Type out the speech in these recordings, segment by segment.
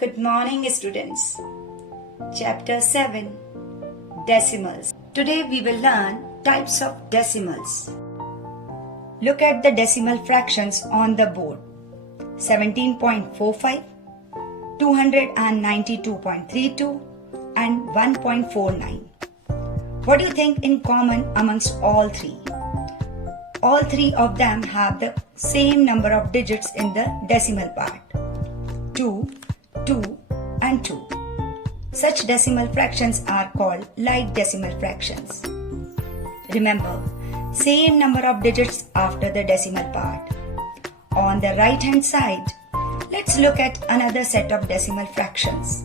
Good morning, students. Chapter 7 Decimals. Today we will learn types of decimals. Look at the decimal fractions on the board. 17.45, 292.32 and 1.49. What do you think in common amongst all three? All three of them have the same number of digits in the decimal part. 2, 2 and 2. Such decimal fractions are called like decimal fractions. Remember, same number of digits after the decimal part. On the right hand side, let's look at another set of decimal fractions.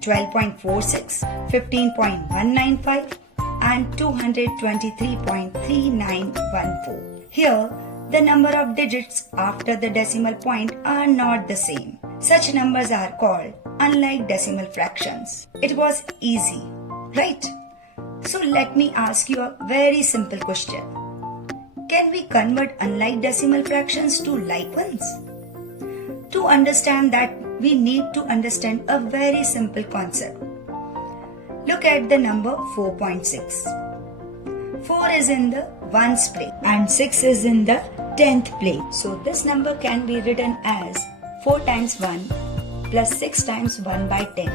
12.46, 15.195 and 223.3914. Here, the number of digits after the decimal point are not the same. Such numbers are called unlike decimal fractions. It was easy, right? So let me ask you a very simple question. Can we convert unlike decimal fractions to like ones? To understand that, we need to understand a very simple concept. Look at the number 4.6. 4 is in the ones place and 6 is in the 10th place. So this number can be written as 4 times 1 plus 6 times 1 by 10.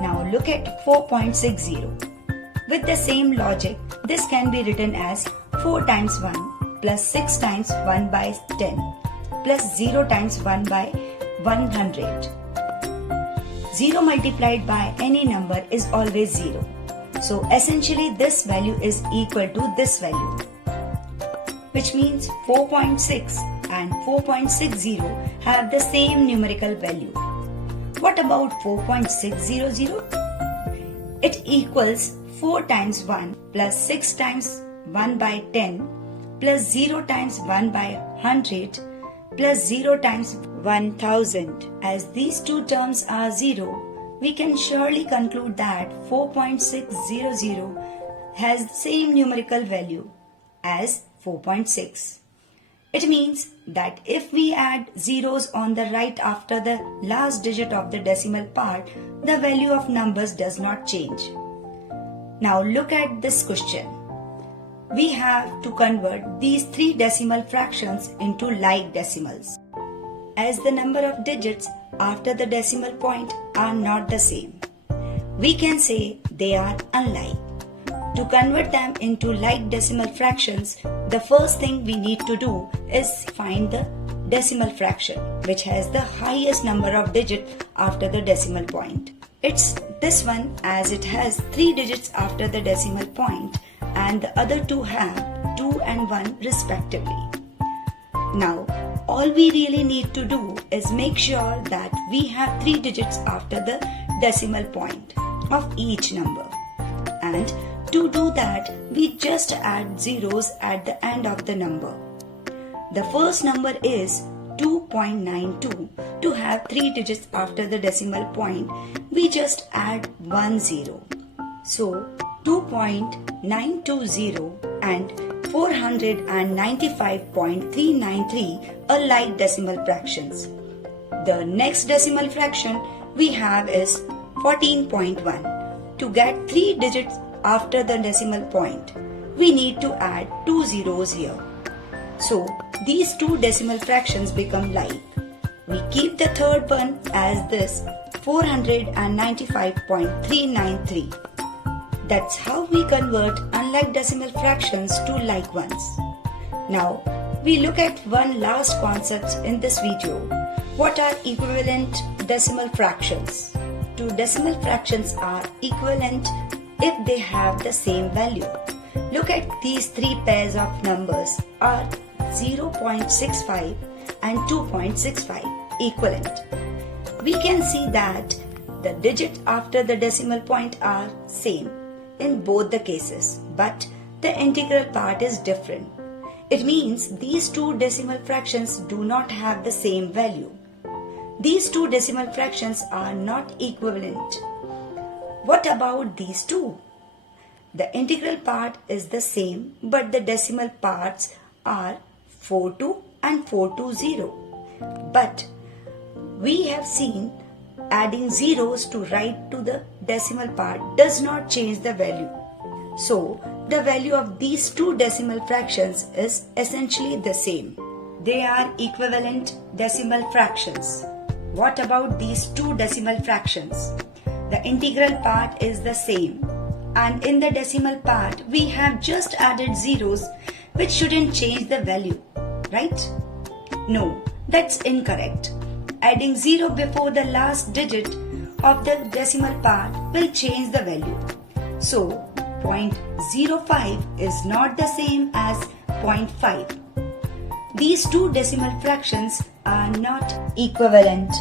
Now look at 4.60. With the same logic, this can be written as 4 times 1 plus 6 times 1 by 10 plus 0 times 1 by 100. 0 multiplied by any number is always 0. So essentially this value is equal to this value, which means 4.6 and 4.60 have the same numerical value. What about 4.600? It equals 4 times 1 plus 6 times 1 by 10 plus 0 times 1 by 100 plus 0 times 1000. As these two terms are 0, we can surely conclude that 4.600 has the same numerical value as 4.6. It means that if we add zeros on the right after the last digit of the decimal part, the value of numbers does not change. Now look at this question. We have to convert these three decimal fractions into like decimals. As the number of digits after the decimal point are not the same, we can say they are unlike. To convert them into like decimal fractions, the first thing we need to do is find the decimal fraction which has the highest number of digits after the decimal point. It's this one, as it has 3 digits after the decimal point and the other two have 2 and 1 respectively. Now, all we really need to do is make sure that we have 3 digits after the decimal point of each number. And to do that, we just add zeros at the end of the number. The first number is 2.92. To have 3 digits after the decimal point, we just add 1 zero. So 2.920 and 495.393 are like decimal fractions. The next decimal fraction we have is 14.1. To get 3 digits after the decimal point, we need to add 2 zeros here. So these two decimal fractions become like. We keep the third one as this 495.393. That's how we convert unlike decimal fractions to like ones. Now we look at one last concept in this video. What are equivalent decimal fractions? Two decimal fractions are equivalent if they have the same value. Look at these three pairs of numbers are 0.65 and 2.65 equivalent. We can see that the digit after the decimal point are same in both the cases, but the integral part is different. It means these two decimal fractions do not have the same value. These two decimal fractions are not equivalent. What about these two? The integral part is the same, but the decimal parts are 42 and 420. But we have seen Adding zeros to right to the decimal part does not change the value. So, the value of these two decimal fractions is essentially the same. They are equivalent decimal fractions. What about these two decimal fractions? The integral part is the same, and in the decimal part we have just added zeros, which shouldn't change the value, right? No, that's incorrect. Adding 0 before the last digit of the decimal part will change the value. So, 0.05 is not the same as 0.5. These two decimal fractions are not equivalent.